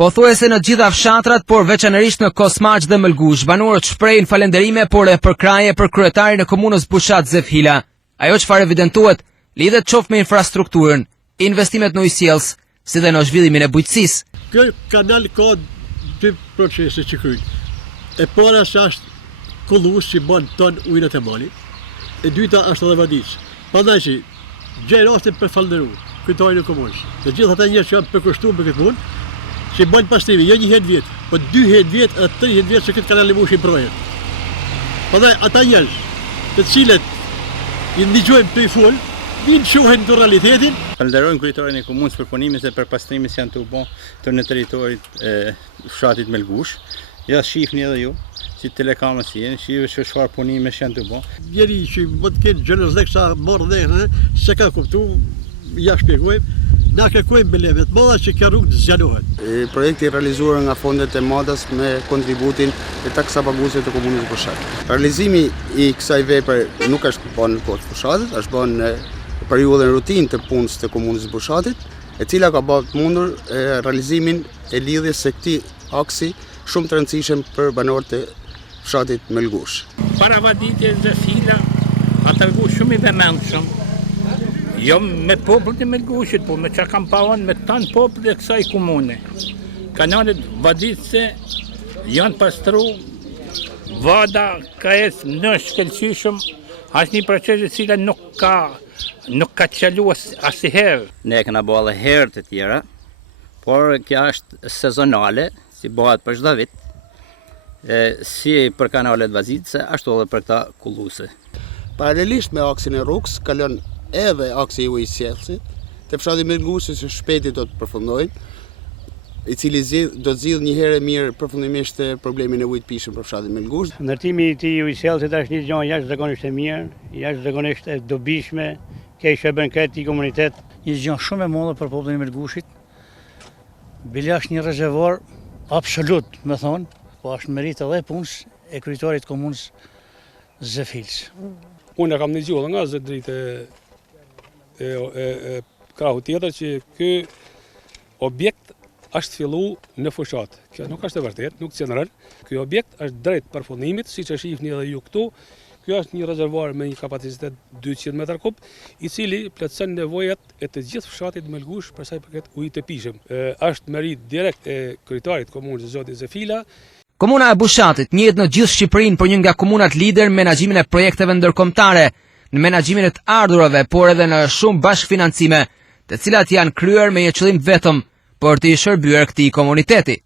Pothuajse në gjitha fshatrat, por veçanërisht në Kosmaq dhe Mëlgush, banorët shprehin falënderime por e përkraje për kryetarin e komunës Bushat Zefila. Ajo çfarë evidentohet lidhet qoftë me infrastrukturën, investimet në ujësjellës, si dhe në zhvillimin e bujqësisë. Ky kanal ka dy procese që kryejnë. E para është kullus që bën ton ujët e malit. E dyta është edhe vadiç. Prandaj që gjë raste për falënderuar kryetarin e komunës. Të gjithë ata njerëz që janë përkushtuar për këtë punë, që bën pastrimi, jo 1 vjet, po 2 vjet, 3 vjet që këtë kanal e mbushin projekt. Prandaj ata njerëz, të cilët i ndihmojmë të i fol, vinë shohin të realitetin. Falenderojmë kryetarin e komunës për punimet e për pastrimet që janë të bën të në territorit e fshatit Mëlgush. Ja shihni edhe ju, si telekamës jeni, shihni çfarë punime janë të bën. Njeri që më të kenë gjenozek sa marrë dhe se ka kuptu, ja shpjegojmë. Na kërkojmë beleve të mëdha që kjo rrugë të zgjanohet. Projekti realizuar nga fondet e Madas me kontributin e taksapaguesve të komunës Bushat. Realizimi i kësaj vepre nuk është bën në kohë të fushatit, është bën në periudhën rutinë të punës të komunës Bushatit, e cila ka bërë të mundur realizimin e lidhjes së këtij aksi shumë të rëndësishëm për banorët e fshatit Mëlgush. Para vaditjes Zefila ka treguar shumë i vëmendshëm. Jo me popullin e Mëlgushit, por me çka kam paon me tan popull e kësaj komune. Kanalet vaditëse janë pastru, vada ka ecë në shkëlqyshëm, është një proces i cila nuk ka qaluar asnjëherë. Ne kena bërë herë të tjera, por kjo është sezonale, si bëhet për çdo vit. Si për kanalet vaditëse, ashtu edhe për këta kulluse. Paralelisht me aksin e rrugës, kalon edhe aksi i ujësjellësit, të fshati Mëlgushit që shpejti do të përfundojnë, i cili do të zgjidhë një herë mirë përfundimisht problemin e ujit pishëm për fshatin Mëlgush. Ndërtimi i këtij ujësjellësit është një gjë jashtëzakonisht e mirë, jashtëzakonisht e dobishme, keq e bën këtë komunitet. Një gjë shumë e madhe për popullin e Mëlgushit. Bile është një rezervuar absolut, me thonë, po është merit edhe punës e kryetarit të komunës Zefilës. Unë kam dëgjuar nga zot drejtë krahu tjetër që ky objekt është fillu në fushat. Kjo nuk është e vërtet, nuk qëndron. Ky objekt është drejt përfundimit, siç e shihni edhe ju këtu. Ky është një rezervuar me një kapacitet 200 m3, i cili plotson nevojat e të gjithë fshatit Mëlgush për sa i përket ujit të pishëm. Është merit direkt e kryetarit të komunës zoti Zefila. Komuna e Bushatit njihet në gjithë Shqipërinë për një nga komunat lider në menaxhimin e projekteve ndërkombëtare, në menaxhimin e të ardhurave, por edhe në shumë bashkëfinancime, të cilat janë kryer me një qëllim vetëm, për të i shërbyer këtij komuniteti.